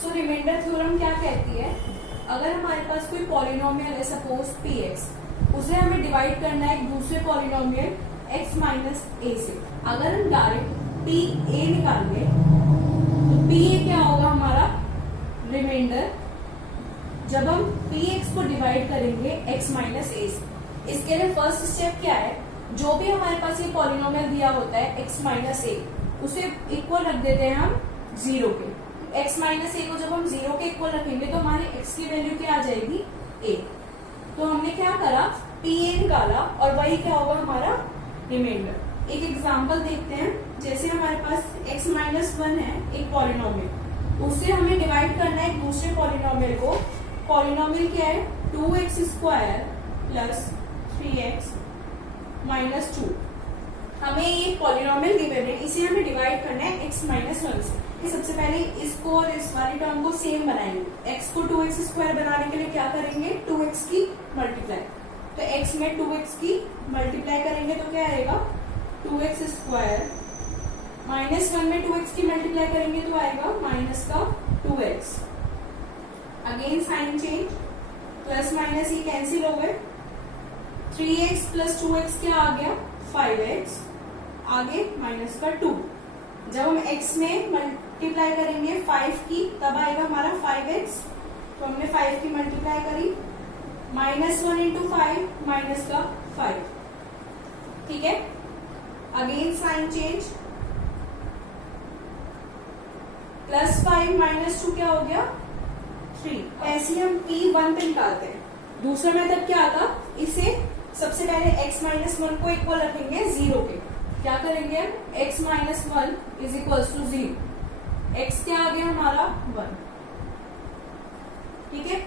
सो remainder theorem क्या कहती है, अगर हमारे पास कोई पॉलिनोमियल है सपोज px, उसे हमें डिवाइड करना है एक दूसरे पॉलिनोमियल x माइनस a से। अगर हम डायरेक्ट pa निकालेंगे तो pa क्या होगा हमारा रिमाइंडर, जब हम px को डिवाइड करेंगे x माइनस a से। इसके लिए फर्स्ट स्टेप क्या है, जो भी हमारे पास ये पॉलिनोमियल दिया होता है x माइनस a, उसे इक्वल रख देते हैं हम 0 के। x माइनस a को जब हम 0 के इक्वल रखेंगे तो हमारे x की वैल्यू क्या आ जाएगी a। तो हमने क्या करा, pa निकाला और वही क्या होगा हमारा रिमाइंडर। एक एग्जांपल देखते हैं, जैसे हमारे पास x माइनस 1 है एक पॉलिनोमियल, उससे हमें डिवाइड करना है एक दूसरे पॉलिनोमियल को। पॉलिनोमियल क्या है 2x square plus 3x minus 2। हमें ये पॉलिनोमियल गिवन है, इसे हमें डिवाइड करना है x माइनस 1 से। सबसे पहले इसको और इस वाली टर्म को सेम बनाएंगे। x को 2x स्क्वायर बनाने के लिए क्या करेंगे, 2x की मल्टीप्लाई। तो x में 2x की मल्टीप्लाई करेंगे तो क्या आएगा 2x स्क्वायर, माइनस 1 में 2x की मल्टीप्लाई करेंगे तो आएगा माइनस का 2x। Again sine change, plus minus ये कैंसिल हो गए, 3x प्लस 2x क्या आ गया 5x, आगे माइनस का 2। जब हम x में मल्टीप्लाई करेंगे 5 की तब आएगा हमारा 5x, तो हमने 5 की मल्टीप्लाई करी, माइनस 1 इंटू 5 माइनस का 5। ठीक है, again sine change, plus 5 minus 2 क्या हो गया 3। ऐसे हम p1 पे निकालते हैं। दूसरा मेथड क्या आता, इसे सबसे पहले x माइनस 1 को इक्वल रखेंगे 0 के। क्या करेंगे, x minus 1 is equal to 0, x क्या आ गया हमारा 1। ठीक है,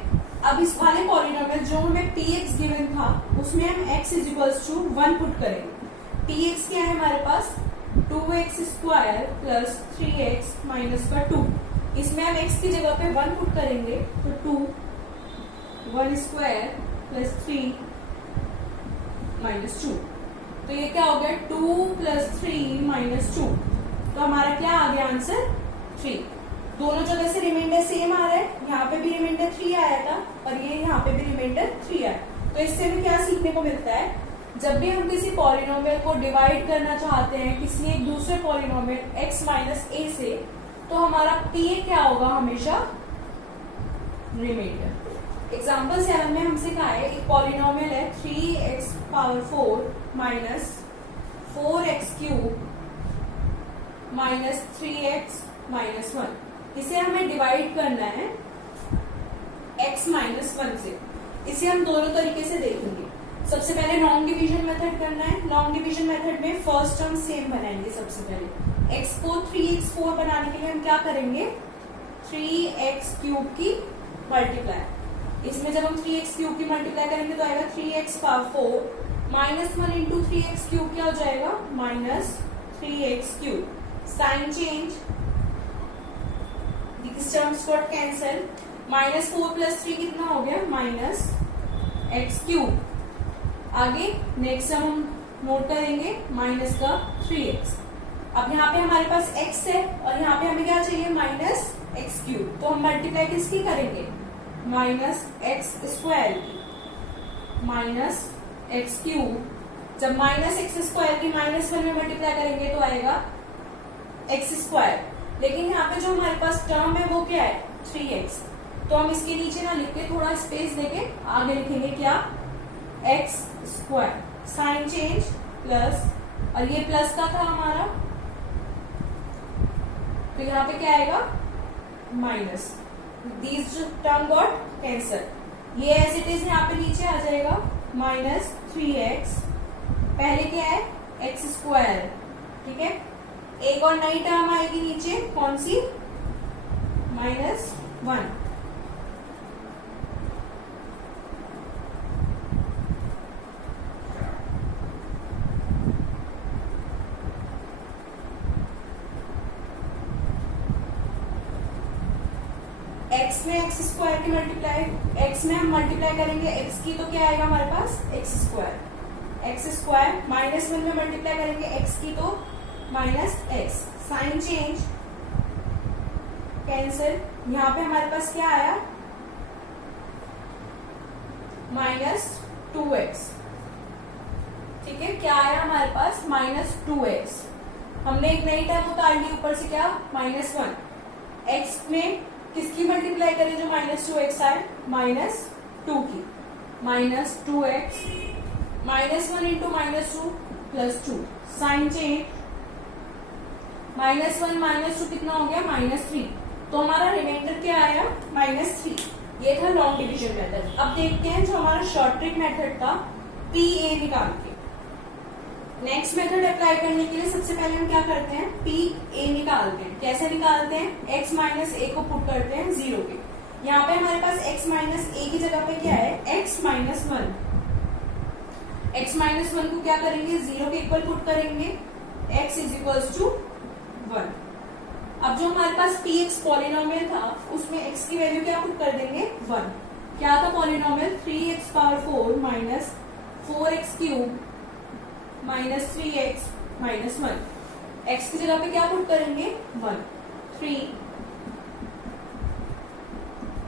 अब इस वाले पॉलिनोमियल जो हमें px गिवन था उसमें हम x is equal to 1 put करेंगे। px क्या है हमारे पास 2x square plus 3x minus का 2। इसमें हम x की जगह पे 1 पुट करेंगे तो 2 1 स्क्वायर प्लस 3 माइनस 2। तो ये क्या हो गया 2 प्लस 3 माइनस 2। तो हमारा क्या आ गया आंसर 3। दोनों जगह से रिमाइंडर सेम आ रहा है, यहाँ पे भी रिमाइंडर 3 आया था और ये यहाँ पे भी रिमाइंडर 3 आया। तो इससे भी क्या सीखने को मिलता है, जब भी हम किसी पॉलिनोमियल को डिवाइड करना चाहते हैं किसी एक दूसरे पॉलिनोमियल x माइनस a से, तो हमारा pa क्या होगा हमेशा रिमाइंडर। एग्जाम्पल 7 में हमसे कहा है एक पॉलिनोमियल है 3x power 4 minus 4x cube minus 3x minus 1। इसे हमें डिवाइड करना है x माइनस 1 से। इसे हम दोनों तरीके से देखेंगे। सबसे पहले लॉन्ग डिवीजन मेथड करना है। लॉन्ग डिवीजन मेथड में फर्स्ट टर्म सेम बनाएंगे। सबसे पहले x को 3x4 बनाने के लिए हम क्या करेंगे 3x क्यूब की मल्टीप्लाई। इसमें जब हम 3x क्यूब की मल्टीप्लाई करेंगे तो आएगा 3x power 4 minus 1 into 3x cube क्या हो जाएगा minus 3x cube. Sign change, this terms got cancel, minus 4 plus 3 कितना हो गया माइनस x क्यूब। आगे नेक्स्ट हम नोट करेंगे माइनस का 3x। अब यहाँ पे हमारे पास x है और यहाँ पे हमें क्या चाहिए माइनस x क्यूब। तो हम मल्टीप्लाई किसकी करेंगे minus x square minus x cube. जब माइनस एक्स स्क्वायर की माइनस 1 में मल्टीप्लाई करेंगे तो आएगा एक्स स्क्वायर। लेकिन यहाँ पे जो हमारे पास टर्म है वो क्या है 3x। तो हम इसके नीचे ना लिख के थोड़ा स्पेस देके आगे लिखेंगे क्या x square. Sign change plus, और ये प्लस का था हमारा, तो यहाँ पे क्या आएगा minus. These term got cancel। ये एज इट इज यहाँ पे नीचे आ जाएगा माइनस 3x। पहले क्या है एक्स स्क्वायर, ठीक है। एक और नई टर्म आएगी नीचे, कौन सी माइनस 1। x में एक्स स्क्वायर की मल्टीप्लाई, x में हम मल्टीप्लाई करेंगे x की तो क्या आएगा हमारे पास X square. X square minus 1 में मल्टीप्लाई करेंगे x की तो minus X. Sign change cancel, यहाँ पे हमारे पास क्या आया -2x। ठीक है, क्या आया हमारे पास -2x। हमने एक नई टर्म उतार ली ऊपर से, क्या -1। x में किसकी मल्टीप्लाई करें जो -2x आए, -2 की, -2x -1 इंटू -2 +2 साइन चेंज, -1 -2 कितना हो गया -3। तो हमारा रिमाइंडर क्या आया -3। ये था लॉन्ग डिवीजन मेथड। अब देखते हैं जो हमारा शॉर्ट ट्रिक मेथड था PA निकाल के। नेक्स्ट मेथड अप्लाई करने के लिए सबसे पहले हम क्या करते हैं, PA निकालते हैं। कैसे निकालते हैं, x माइनस a को पुट करते हैं 0 के। यहाँ पे हमारे पास x माइनस a की जगह पे क्या है, x माइनस 1। x माइनस 1 को क्या करेंगे, 0 के इक्वल पुट करेंगे, x इज इक्वल्स टू 1। अब जो हमारे पास px पॉलिनोमियल था उसमें x की वैल्यू क्या पुट कर देंगे, 1। क्या था polynomial, 3x power 4 minus 4x cube minus 3x minus 1। x की जगह पे क्या पुट करेंगे, 1। 3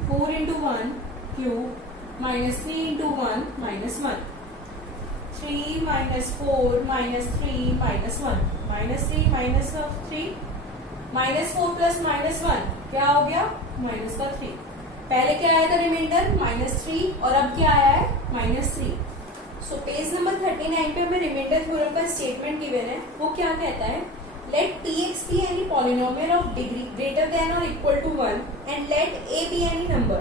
4 into 1 cube minus 3 into 1 minus 1। 3 minus 4 minus 3 minus 1 -3 minus 3 -4 plus -1 क्या हो गया, -3। पहले क्या आया था रिमाइंडर -3 और अब क्या आया है -3। सो पेज नंबर 39 पे हमें रिमाइंडर थ्योरम का स्टेटमेंट गिवन है। वो क्या कहता है, late px be any polynomial of degree greater than or equal to 1 and let a be any number.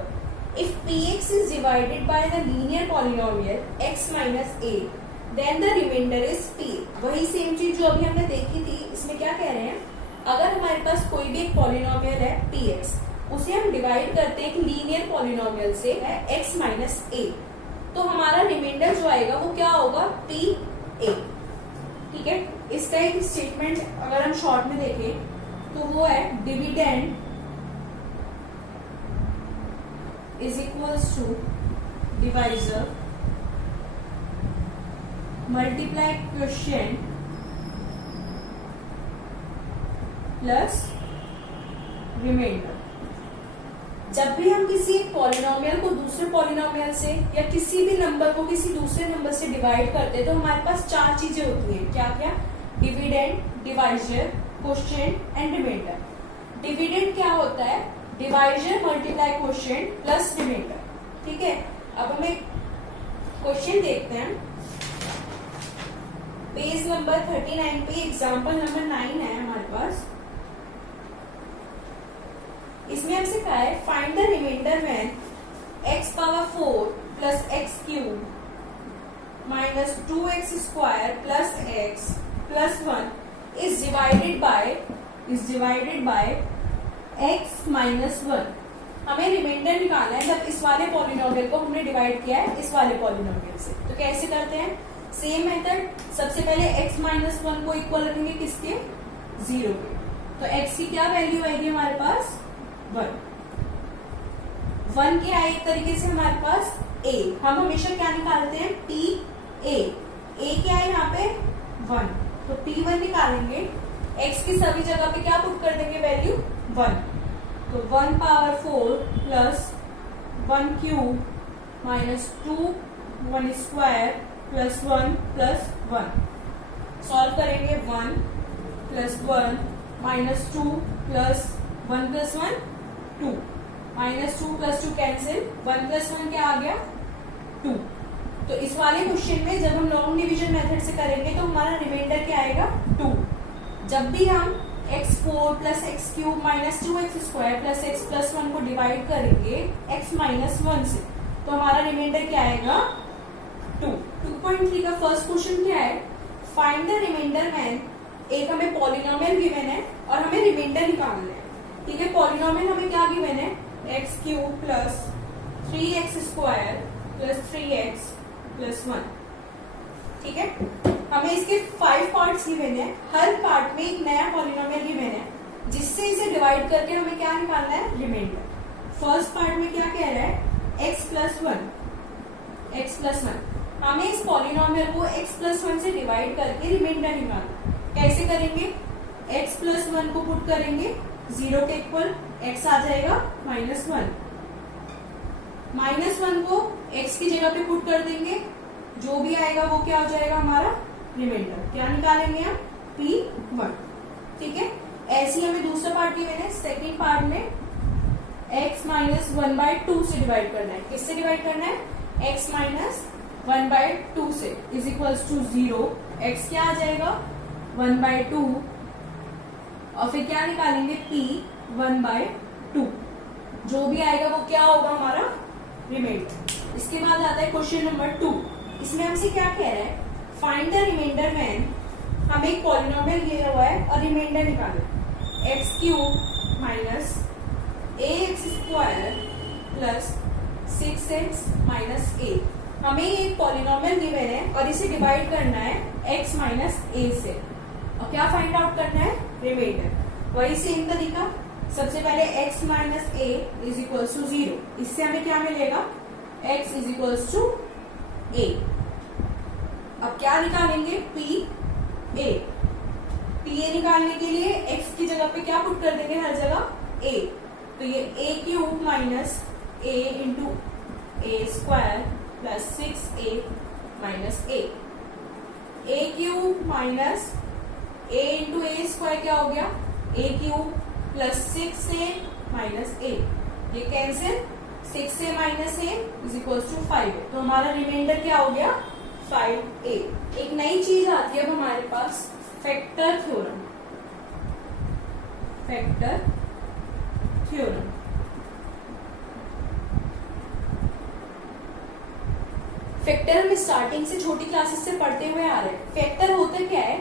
If px is divided by the linear polynomial x minus a, then the remainder is p। वही same चीज जो अभी हमने देखी थी, इसमें क्या कह रहे हैं, अगर हमारे पास कोई भी एक पॉलिनोमियल है px, उसे हम डिवाइड करते हैं एक लीनियर पॉलिनोमियल से है x माइनस a, तो हमारा रिमाइंडर जो आएगा वो क्या होगा, pa। ठीक है, इसका एक स्टेटमेंट अगर हम शॉर्ट में देखें तो वो है dividend is equals to divisor multiply quotient plus remainder. जब भी हम किसी एक पॉलिनोमियल को दूसरे पॉलिनोमियल से या किसी भी नंबर को किसी दूसरे नंबर से डिवाइड करते हैं तो हमारे पास 4 चीजें होती हैं। क्या क्या, dividend, divisor, quotient and remainder. Dividend क्या होता है, divisor multiply quotient plus remainder. ठीक है, अब हम एक क्वेश्चन देखते हैं। पेज नंबर 39 पे एग्जाम्पल नंबर 9 है हमारे पास। इसमें हमसे कहा है find the remainder when x power 4 plus x cube minus 2x square plus x plus 1 is divided by x minus 1। हमें रिमाइंडर निकालना है जब इस वाले पॉलिनोमियल को हमने डिवाइड किया है इस वाले पॉलिनोमियल से। तो कैसे करते हैं, सेम मेथड। सबसे पहले x माइनस 1 को इक्वल रखेंगे किसके, 0 के। तो x की क्या वैल्यू आएगी हमारे पास, 1 के आए एक तरीके से हमारे पास a। हम हमेशा क्या निकालते हैं, a क्या है यहाँ पे 1, तो p1 निकालेंगे। x की सभी जगह पे क्या पुट कर देंगे वैल्यू 1, तो 1 power 4 plus 1 cube minus 2 1 square plus 1 plus 1। Solve करेंगे 1 plus 1 minus 2 plus 1 plus 1 2 minus 2 plus 2 cancel, 1 plus 1 क्या आ गया 2। तो इस वाले क्वेश्चन में जब हम लॉन्ग डिवीजन मेथड से करेंगे तो हमारा रिमाइंडर क्या आएगा 2। जब भी हम x4 plus x cube minus 2x square plus x plus 1 को डिवाइड करेंगे x माइनस 1 से, तो हमारा रिमाइंडर क्या आएगा 2। 2.3 का फर्स्ट क्वेश्चन क्या है, फाइंड द रिमाइंडर व्हेन। एक हमें पॉलिनोमियल गिवन है और हमें रिमाइंडर निकालना है। ठीक है, पॉलिनोमियल हमें क्या गिवन है, x cube plus 3x square plus 3x plus 1। ठीक है, हमें इसके 5 पार्ट्स गिवन है, हर पार्ट में एक नया पॉलिनोमियल गिवन है जिससे इसे डिवाइड करके हमें क्या निकालना है, रिमाइंडर। फर्स्ट पार्ट में क्या कह रहा है, x प्लस 1। हमें इस पॉलिनोमियल को x प्लस 1 से डिवाइड करके रिमाइंडर निकालना। कैसे करेंगे, x प्लस 1 को पुट करेंगे 0 के इक्वल, x आ जाएगा -1। -1 को x की जगह पे पुट कर देंगे, जो भी आएगा वो क्या हो जाएगा हमारा रिमाइंडर। क्या निकालेंगे हम P1। ठीक है, ऐसे ही हमें दूसरा पार्ट की मैंने सेकेंड पार्ट में x -1/2 से डिवाइड करना है। किससे डिवाइड करना है? x -1/2 से इज इक्वल्स टू 0। x क्या आ जाएगा 1/2 और फिर क्या निकालेंगे P1/2। जो भी आएगा वो क्या होगा हमारा रिमाइंडर। इसके बाद आता है क्वेश्चन नंबर 2। इसमें हमसे क्या कह रहा है? फाइंड द रिमाइंडर व्हेन हमें एक पॉलिनोमियल दिया हुआ है और रिमाइंडर निकालना है x³ ax² + 6x - a। हमें एक पॉलिनोमियल गिवन है और इसे डिवाइड करना है x - a से, और क्या फाइंड आउट करना है? रिमाइंडर। वही सेम तरीका, सबसे पहले x - a is equals to 0। इससे हमें क्या मिलेगा? x is equals to a। अब क्या निकालेंगे? pa। pa निकालने के लिए x की जगह पे क्या पुट कर देंगे? हर जगह a। तो ये a³ - a × a² + 6a - a। a³ - a × a² क्या हो गया? a³ + 6a - a। ये cancel, 6a - a is equals to 5a। तो हमारा रिमाइंडर क्या हो गया? 5a। एक नई चीज आती है अब हमारे पास, factor theorem. Factor theorem factor हम स्टार्टिंग से छोटी क्लासेस से पढ़ते हुए आ रहे हैं। फैक्टर होता क्या है?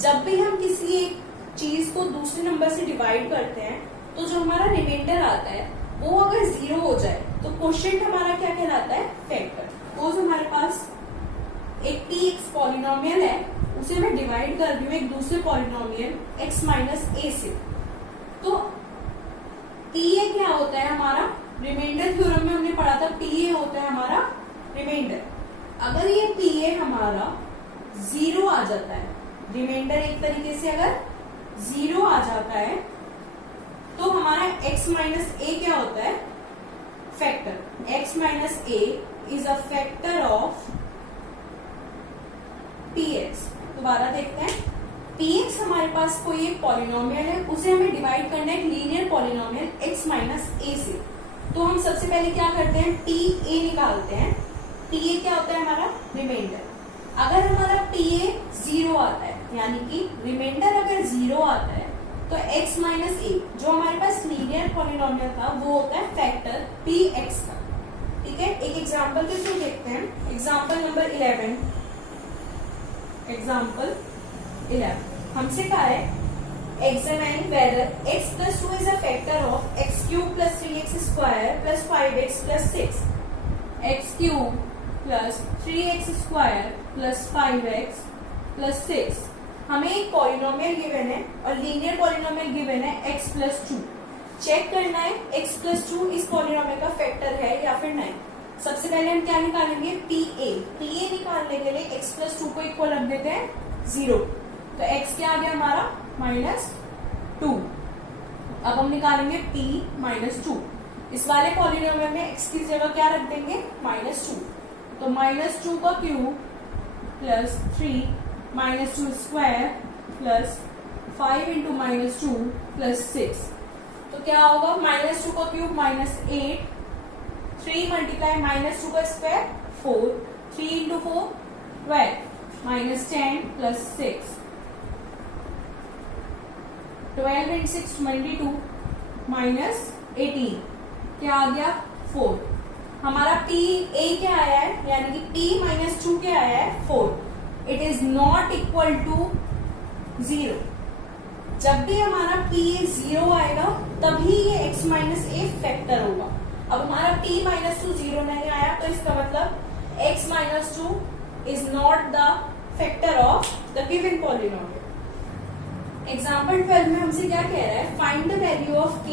जब भी हम किसी एक चीज को दूसरे नंबर से डिवाइड करते हैं तो जो हमारा रिमाइंडर आता है वो अगर 0 हो जाए तो क्वोशिएंट हमारा क्या कहलाता है? फैक्टर। तो हमारे पास एक px पॉलिनोमियल है, उसे मैं डिवाइड कर रही हूँ एक दूसरे पॉलिनोमियल x - a से। तो pa क्या होता है हमारा? रिमाइंडर थ्योरम में हमने पढ़ा था pa होता है हमारा रिमाइंडर। अगर ये pa हमारा 0 आ जाता है, रिमाइंडर एक तरीके से अगर 0 आ जाता है तो हमारा x - a क्या होता है? Factor. x - a is a factor of px। दोबारा देखते हैं, px हमारे पास कोई एक पॉलिनोमियल है, उसे हमें डिवाइड करना है एक लीनियर पॉलिनोमियल x - a से। तो हम सबसे पहले क्या करते हैं? pa निकालते हैं। pa क्या होता है हमारा? रिमाइंडर। अगर हमारा pa 0 आता है, यानी कि रिमाइंडर अगर 0 आता है तो x - a जो हमारे पास लीनियर पॉलिनोमियल था वो होता है फैक्टर px का। ठीक है, एक एग्जांपल के थ्रू देखते हैं। Example number 11। एग्जांपल 11 हमसे कहा है examine whether x + 2 is a factor of x³ + 3x² + 5x + 6। x³ + 3x² + 5x + 6। हमें एक पॉलिनोमियल गिवन है और लीनियर पॉलिनोमियल गिवन है x + 2। चेक करना है x + 2 इस पॉलिनोमियल का फैक्टर है या फिर नहीं। सबसे पहले हम क्या निकालेंगे? pa निकालने के लिए x + 2 को इक्वल रख देते हैं 0। तो x क्या आ गया हमारा? -2। अब हम निकालेंगे p - 2। इस वाले पॉलिनोमियल में x की जगह क्या रख देंगे? -2। तो -2 का क्यूब + 3 -2² + 5 × -2 + 6। तो क्या होगा? -2 का क्यूब -8, 3 × -2 का स्क्वायर 4, 3 × 4 12, -10 + 6, 12 × 6 22, -18। क्या आ गया? 4। हमारा pa क्या आया है? यानी कि p - 2 क्या आया है? 4। It is not equal to 0। जब भी हमारा pa 0 आएगा तभी ये x - a फैक्टर होगा। अब हमारा p - 2 0 नहीं आया तो इसका मतलब x - 2 is not the factor of the given polynomial. Example 12 में हमसे क्या कह रहा है? Find the value of k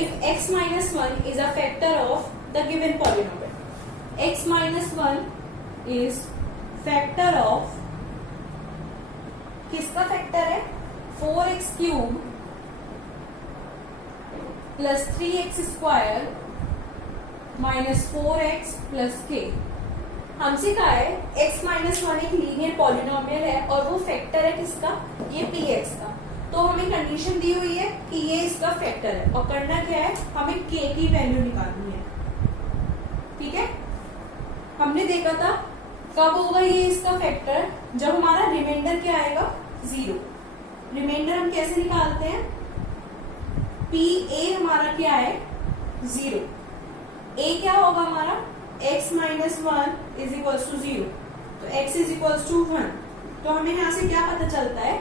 if x - 1 is a factor of the given polynomial. x - 1 is factor of, किसका फैक्टर है? 4x³ plus 3x square minus 4x plus k। हमसे कहा है x माइनस 1 एक लीनियर पॉलिनोमियल है और वो factor है किसका, ये px का। तो हमें कंडीशन दी हुई है कि ये इसका फैक्टर है और करना क्या है, हमें k की वैल्यू निकालनी है। ठीक है, हमने देखा था कब होगा ये इसका फैक्टर, जब हमारा रिमाइंडर क्या आएगा, 0। रिमाइंडर हम कैसे निकालते हैं, pa हमारा क्या है, 0। a क्या होगा हमारा, x minus 1 is equals to 0, तो x इज इक्वल्स टू 1। तो हमें यहां से क्या पता चलता है,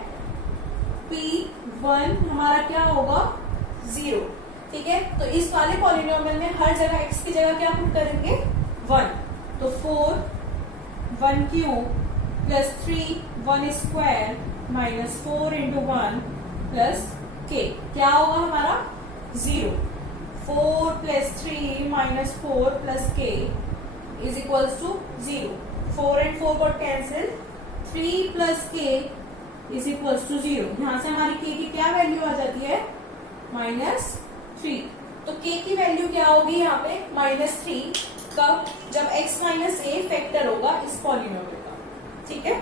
p1 हमारा क्या होगा, 0। ठीक है, तो इस वाले पॉलिनोमियल में हर जगह x की जगह क्या पुट करेंगे, 1। तो 4 1 cube plus 3 1 square minus 4 into 1 plus k, क्या होगा हमारा, 0। 4 plus 3 minus 4 plus k is equals to 0। 4 and 4 को cancel, 3 plus k is equals to 0। यहां से हमारी k की क्या वैल्यू आ जाती है, -3। तो k की वैल्यू क्या होगी यहाँ पे, -3। कब, जब x माइनस a फैक्टर होगा इस पॉलिनोमियल का। ठीक है,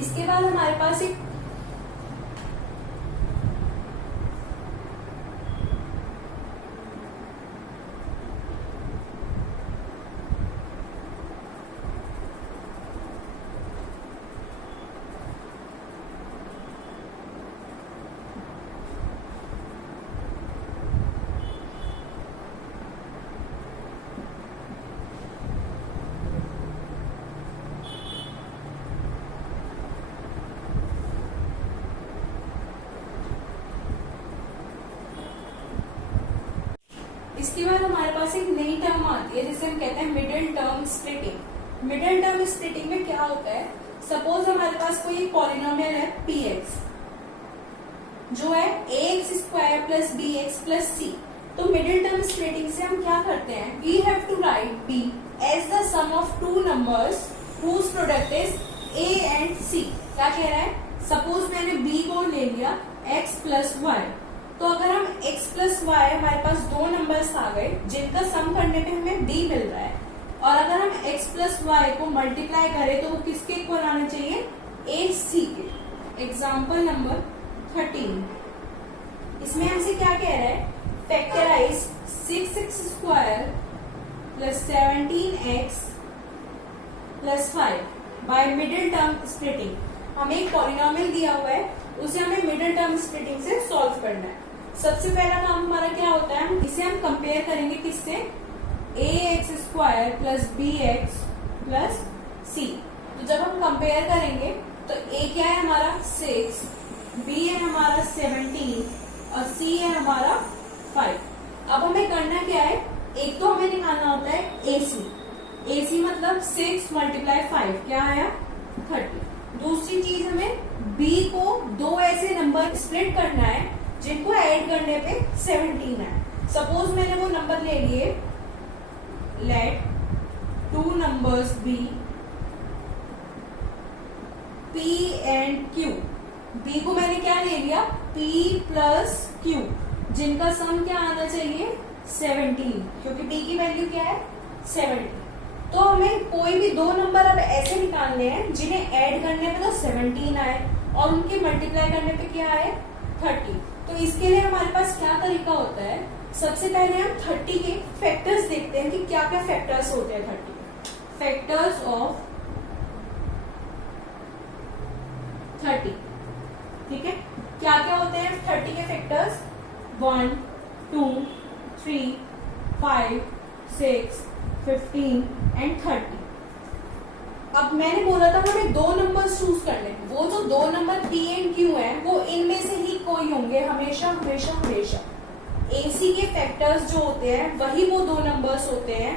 इसके बाद हमारे पास एक इसके बाद हमारे पास एक नई टर्म आती है जिसे हम कहते हैं middle term splitting. Middle term splitting में क्या होता है, सपोज हमारे पास कोई पॉलिनोमियल है px जो है ax square plus bx plus c। तो मिडिल टर्म स्प्लिटिंग से हम क्या करते हैं, we have to write b as the sum of two numbers whose product is a and c। क्या कह रहा है, सपोज मैंने b को ले लिया x प्लस वाई, तो अगर हम x प्लस वाई हमारे पास दो नंबर्स आ गए जिनका सम करने पे हमें b मिल रहा है, और अगर हम x प्लस वाई को मल्टीप्लाई करें तो वो किसके इक्वल आने चाहिए, a c के। एग्जाम्पल नंबर 13, इसमें हमसे क्या कह रहा है, फैक्टराइज 6x square plus 17x plus 5 by middle term splitting. हमें एक पॉलिनोमियल दिया हुआ है, उसे हमें मिडिल टर्म स्प्लिटिंग से सॉल्व करना है। सबसे पहला काम हमारा क्या होता है, इसे हम कंपेयर करेंगे किससे, ax square plus bx plus c। तो जब हम कंपेयर करेंगे तो a क्या है हमारा 6, b है हमारा 17 और c है हमारा 5। अब हमें करना क्या है, एक तो हमें निकालना होता है ac मतलब 6 मल्टीप्लाई 5 क्या आया 30। दूसरी चीज हमें b को दो ऐसे नंबर स्प्लिट करना है जिनको ऐड करने पे 17 है। सपोज मैंने वो नंबर ले लिए, let two numbers be P and Q। B को मैंने क्या ले लिया, P प्लस Q, जिनका सम क्या आना चाहिए 17, क्योंकि B की वैल्यू क्या है 70। तो हमें कोई भी दो नंबर अब ऐसे निकालने हैं जिन्हें ऐड करने पे तो 17 आए और उनके मल्टीप्लाई करने पे क्या आए 30। तो इसके लिए हमारे पास क्या तरीका होता है, सबसे पहले हम 30 के फैक्टर्स देखते हैं कि क्या क्या फैक्टर्स होते हैं 30। फैक्टर्स ऑफ 30, ठीक है, क्या क्या होते हैं 30 के फैक्टर्स, 1 2 3 5 6 15 एंड 30। अब मैंने बोला था हमें दो नंबर चूज करने, वो जो दो नंबर P एंड Q है वो इनमें से ही कोई होंगे हमेशा हमेशा हमेशा। AC के फैक्टर्स जो होते हैं वही वो दो नंबर्स होते हैं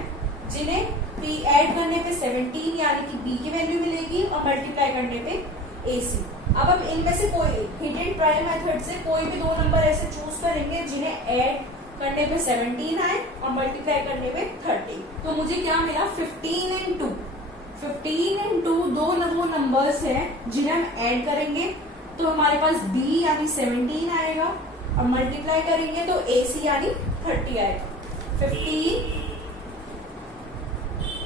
जिन्हें P ऐड करने पे 17 यानी कि B की वैल्यू मिलेगी और मल्टीप्लाई करने पे AC। अब हम इनमें से कोई हिडन ट्रायल मेथड से कोई भी दो नंबर ऐसे चूज करेंगे जिन्हें ऐड करने पे 17 आए और मल्टीप्लाई करने पे 30। तो मुझे क्या मिला 15 एंड 2। 15 एंड 2 दो वो नंबर्स हैं जिन्हें हम ऐड करेंगे तो हमारे पास B यानी 17 आएगा और मल्टीप्लाई करेंगे तो AC यानी 30 आएगा। 15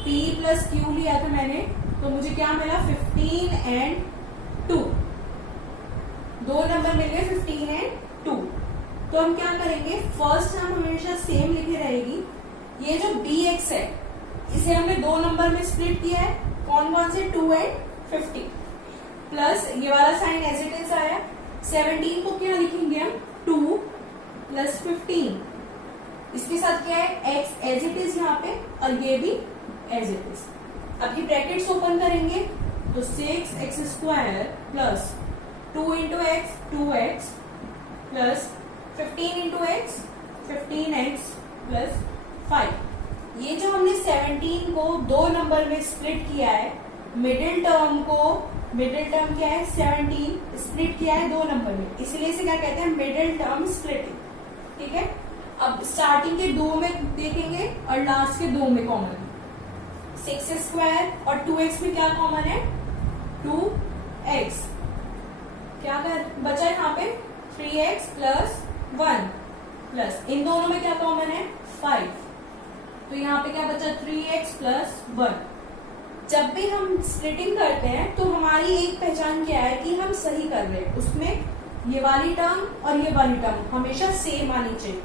P प्लस Q लिया था मैंने, तो मुझे क्या मिला 15 एंड 2, दो नंबर मिल गए 15 एंड 2। तो हम क्या करेंगे, फर्स्ट हम हमेशा सेम लिखे रहेगी, ये जो BX है इसे हमने दो नंबर में स्प्लिट किया है, कौन कौन से 2 एंड 50, प्लस ये वाला साइन एज इट इज आया। 17 को क्या लिखेंगे हम 2 प्लस 15, इसके साथ क्या है x एज इट इज यहाँ पे और ये भी एज इट इज। अब ये ब्रैकेट्स ओपन करेंगे तो 6x square plus 2 into x 2x plus 15 into x 15x plus 5। ये जो हमने 17 को दो नंबर में स्प्लिट किया है, मिडिल टर्म क्या है 17 स्प्लिट किया है दो नंबर में, इसलिए इसे क्या कहते हैं मिडिल टर्म स्प्लिटिंग, ठीक है। अब स्टार्टिंग के दो में देखेंगे और लास्ट के दो में कॉमन है, 6 स्क्वायर और 2x में क्या कॉमन है 2x, क्या कर बचा यहाँ पे 3x प्लस 1 प्लस इन दोनों में क्या कॉमन है 5, तो यहाँ पे क्या बचा 3x प्लस 1। जब भी हम स्प्लिटिंग करते हैं तो हमारी एक पहचान क्या है कि हम सही कर रहे हैं, उसमें ये वाली टर्म और ये वाली टर्म हमेशा सेम आनी चाहिए,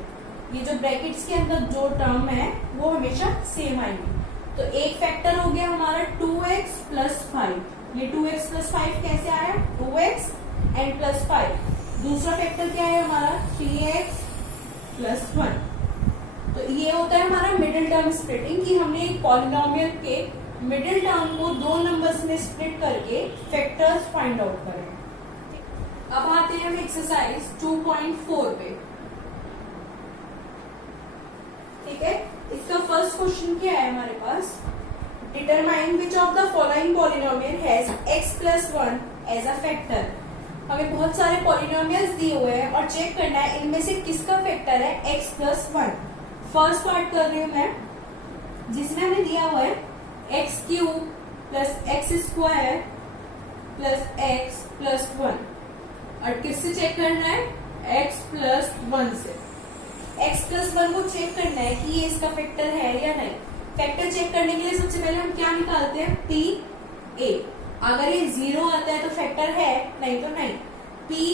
ये जो ब्रैकेट्स के अंदर जो टर्म है वो हमेशा सेम आएंगी। तो एक फैक्टर हो गया हमारा 2x प्लस 5, ये 2x प्लस 5 कैसे आया 2x एंड प्लस 5। दूसरा फैक्टर क्या है हमारा 3x प्लस 1। तो ये होता है हमारा मिडिल टर्म स्प्लिटिंग, कि हमने एक पॉलिनोमियल के मिडिल टर्म को दो नंबर्स में स्प्लिट करके फैक्टर्स फाइंड आउट करें। अब आते हैं हम एक्सरसाइज 2.4 पे, ठीक है। इसका फर्स्ट क्वेश्चन क्या है हमारे पास, determine which of the following polynomial has x plus 1 as a factor. हमें बहुत सारे पॉलिनोमियल्स दिए हुए हैं और चेक करना है इनमें से किसका फैक्टर है x प्लस 1। फर्स्ट पार्ट कर रही हूं मैं, जिसमें हमें दिया हुआ है x cube plus x square plus x plus 1, और किससे चेक करना है x प्लस 1 से। x प्लस 1 को चेक करना है कि ये इसका फैक्टर है या नहीं। फैक्टर चेक करने के लिए सबसे पहले हम क्या निकालते हैं पी ए, अगर ये 0 आता है तो फैक्टर है, नहीं तो नहीं। पी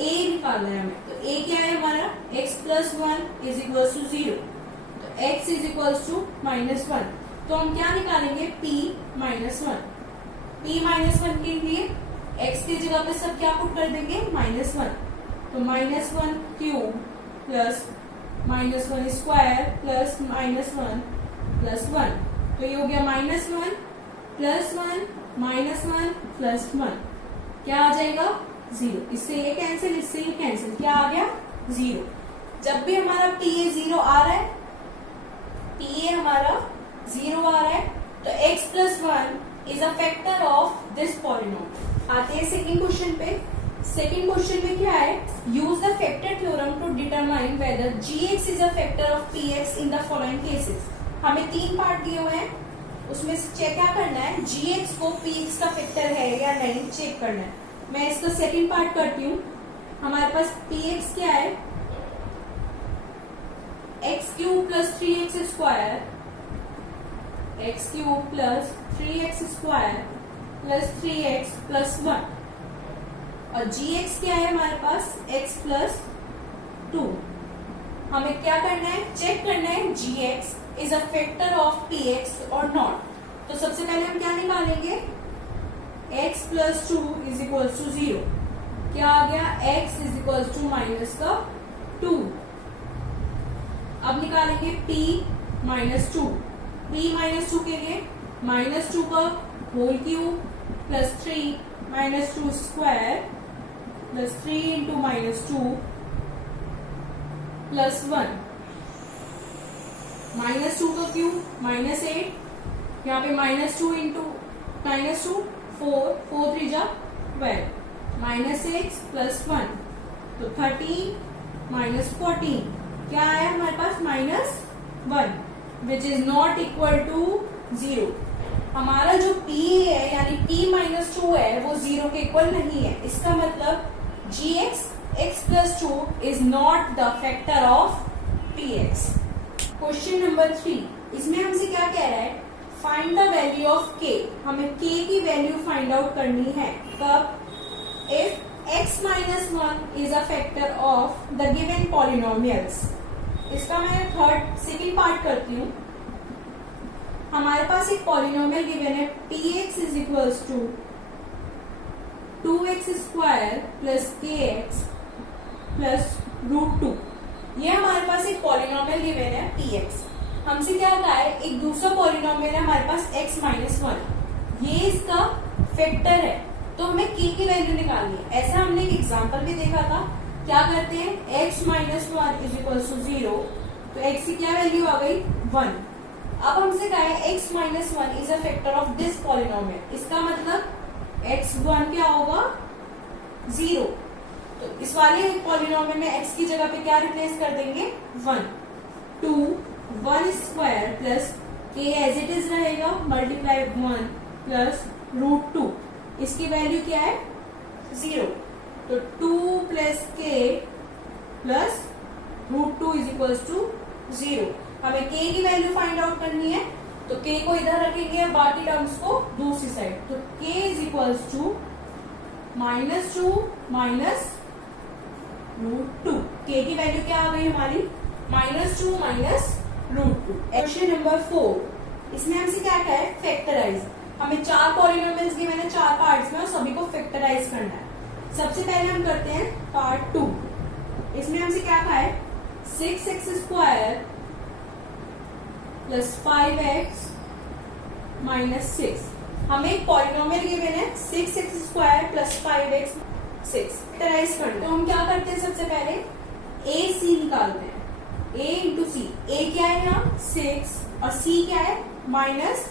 ए निकालना है हमें, तो ए क्या है हमारा x plus 1 is equal to 0, तो x इज इक्वल टू -1। तो हम क्या निकालेंगे p -1। p -1 के लिए x की जगह पे सब क्या पुट कर देंगे -1, तो -1 cube plus -1 square plus -1 plus 1, तो ये हो गया -1 प्लस 1 -1 प्लस 1, क्या आ जाएगा 0। इससे ये कैंसिल, इससे ये कैंसिल, क्या आ गया 0। जब भी हमारा PA 0 आ रहा है, PA हमारा 0 आ रहा है, तो x plus 1 is a factor of this polynomial. आते हैं सेकेंड क्वेश्चन पे। सेकेंड क्वेश्चन में क्या है, use the factor theorem to determine whether gx is a factor of px in the following cases. हमें 3 पार्ट दिए हुए हैं, उसमें से चेक क्या करना है, gx को px का फैक्टर है या नहीं चेक करना है। मैं इसका सेकंड पार्ट करती हूँ। हमारे पास px क्या है, x cube plus 3x square, x cube plus 3x square plus 3x plus 1, और gx क्या है हमारे पास x प्लस 2। हमें क्या करना है, चेक करना है gx is a factor of px और नॉट। तो सबसे पहले हम क्या निकालेंगे, x plus 2 is equal to 0। क्या आ गया, x is equal to minus का 2। अब निकालेंगे p माइनस 2। p माइनस 2 के लिए माइनस 2 का whole cube plus 3 minus 2 square plus 3 into minus 2 plus 1, minus 2 का क्यूब माइनस 8, यहाँ पे माइनस 2 इंटू माइनस 2 4, 4 3 जा 12, माइनस 6 प्लस 1 तो 13 माइनस 14, क्या आया हमारे पास minus 1 which is not equal to 0। हमारा जो p है यानी p माइनस 2 है वो 0 के इक्वल नहीं है। इसका मतलब gx x plus 2 is not the factor of px। Question number 3, इसमें हमसे क्या कह रहा है, find the value of k। हमें k की वैल्यू फाइंड आउट करनी है कब, if x minus 1 is a factor of the given polynomials. इसका मैं सेकंड पार्ट करती हूँ। हमारे पास एक पॉलिनोमियल गिवन है px is equals to 2x square plus kx plus root 2। ये हमारे पास एक पॉलिनोमियल गिवन है px। हमसे क्या कहा है, एक दूसरा पॉलिनोमियल है हमारे पास x माइनस 1, ये इसका फैक्टर है। तो हमें k की वैल्यू निकालनी है। ऐसा हमने एक एग्जांपल भी देखा था। क्या करते हैं, x minus 1 is equal to 0, तो x की क्या वैल्यू आ गई 1। अब हमसे कहा है x minus 1 is a factor of this polynomial. इसका मतलब x1 क्या होगा 0। तो इस वाले पॉलिनोमियल में x की जगह पे क्या रिप्लेस कर देंगे 1, 2 1 square plus k as it is रहेगा मल्टीप्लाई 1 प्लस रूट 2। इसकी वैल्यू क्या है 0। तो 2 plus k plus root 2 is equal to 0। हमें k की वैल्यू फाइंड आउट करनी है, तो k को इधर रखेंगे, बाकी टर्म्स को दूसरी साइड। तो k is equal to minus 2 minus root 2। k की वैल्यू क्या आ गई हमारी minus 2 minus root 2। Question number 4, इसमें हमसे क्या कहा है, फैक्टराइज। हमें 4 पॉलिनोमियल्स की मैंने 4 पार्ट्स में और सभी को फैक्टराइज करना है। सबसे पहले हम करते हैं पार्ट 2। इसमें हमसे क्या कहा है, 6x square plus 5x minus 6। हमें एक पॉलिनोमियल गिवन है 6x square plus 5x 6 factorise करना। तो हम क्या करते हैं, सबसे पहले a c निकालते हैं। a इंटू सी, a क्या है यहाँ 6 और c क्या है माइनस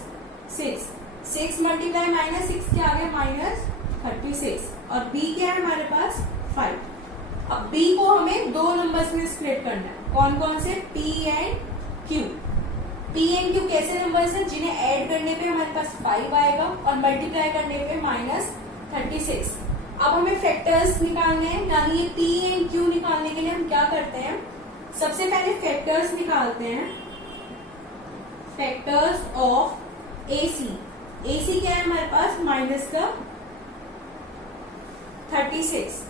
6। 6 मल्टीप्लाई माइनस 6 क्या आ गया माइनस 36, और b क्या है हमारे पास 5। अब b को हमें 2 नंबर्स में स्प्लिट करना है। कौन कौन से, p and q। p and q कैसे नंबर्स हैं, जिन्हें ऐड करने पे हमारे पास 5 आएगा और मल्टीप्लाई करने पे माइनस 36। अब हमें फैक्टर्स निकालने हैं, यानी ये p एंड q निकालने के लिए हम क्या करते हैं, सबसे पहले फैक्टर्स निकालते हैं। Factors of ac। ac क्या है हमारे पास माइनस का 36।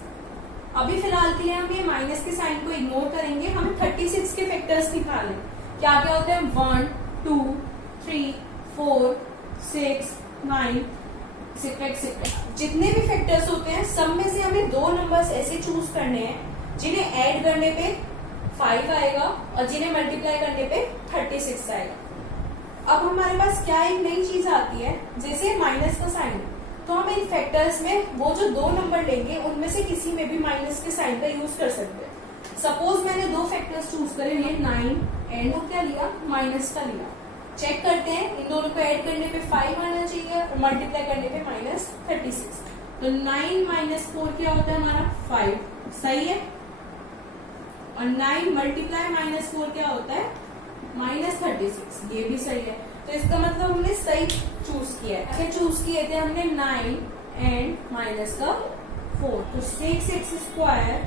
अभी फिलहाल के लिए हम ये माइनस के साइन को इग्नोर करेंगे। हमें 36 के फैक्टर्स निकालें। क्या क्या होते हैं 1 2 3 4 6 9 एक्सेट्रा। जितने भी फैक्टर्स होते हैं सब में से हमें 2 नंबर्स ऐसे चूज करने हैं जिन्हें ऐड करने पे 5 आएगा और जिन्हें मल्टीप्लाई करने पे 36 आएगा। अब हमारे पास क्या एक नई चीज आती है, जैसे माइनस का साइन, तो हम इन फैक्टर्स में वो जो 2 नंबर लेंगे उनमें से किसी में भी माइनस के साइन का यूज कर सकते हैं। सपोज मैंने 2 फैक्टर्स चूज करे, ये 9 एंड क्या लिया माइनस का लिया। चेक करते हैं, इन दोनों को ऐड करने पे 5 आना चाहिए और मल्टीप्लाई करने पे माइनस 36। तो 9 माइनस 4 क्या होता है हमारा 5, सही है। और 9 मल्टीप्लाई माइनस 4 क्या होता है माइनस 36, ये भी सही है। तो इसका मतलब हमने सही चूज किया है। आगे चूज किए थे हमने 9 एंड माइनस का 4, तो 6x स्क्वायर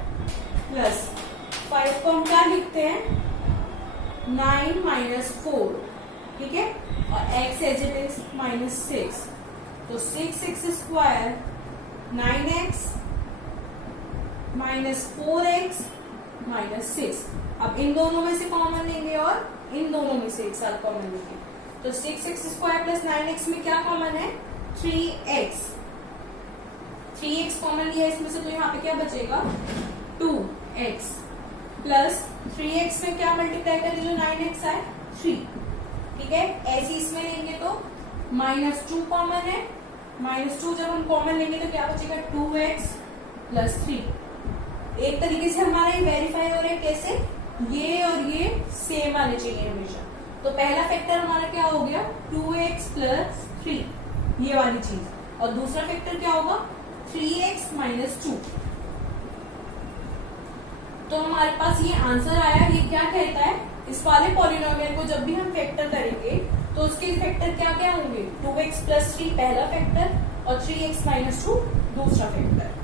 प्लस 5 को हम क्या लिखते हैं 9 माइनस 4, ठीक है, और x as it is minus 6, तो 6x square 9x minus 4x minus 6। अब इन दोनों में से कॉमन लेंगे और इन दोनों में से एक साथ कॉमन लेंगे, तो 6x स्क्वायर प्लस 9x में क्या कॉमन है 3x, 3x कॉमन लिया इसमें से, तो यहाँ पे क्या बचेगा 2x प्लस 3x में क्या मल्टीप्लाई करें जो 9x है 3, ठीक है। ऐसे इसमें लेंगे तो -2 कॉमन है, -2 जब हम कॉमन लेंगे तो क्या बचेगा 2x प्लस 3। एक तरीके से हमारा ये वेरीफाई हो रहा है कैसे, ये और ये सेम आने चाहिए हमेशा। तो पहला फैक्टर हमारा क्या हो गया 2x प्लस 3, ये वाली चीज, और दूसरा फैक्टर क्या होगा 3x माइनस 2। तो हमारे पास ये आंसर आया। ये क्या कहता है, इस वाले पॉलिनोमियल को जब भी हम फैक्टर करेंगे तो उसके फैक्टर क्या क्या होंगे 2x प्लस 3 पहला फैक्टर और 3x माइनस 2 दूसरा फैक्टर।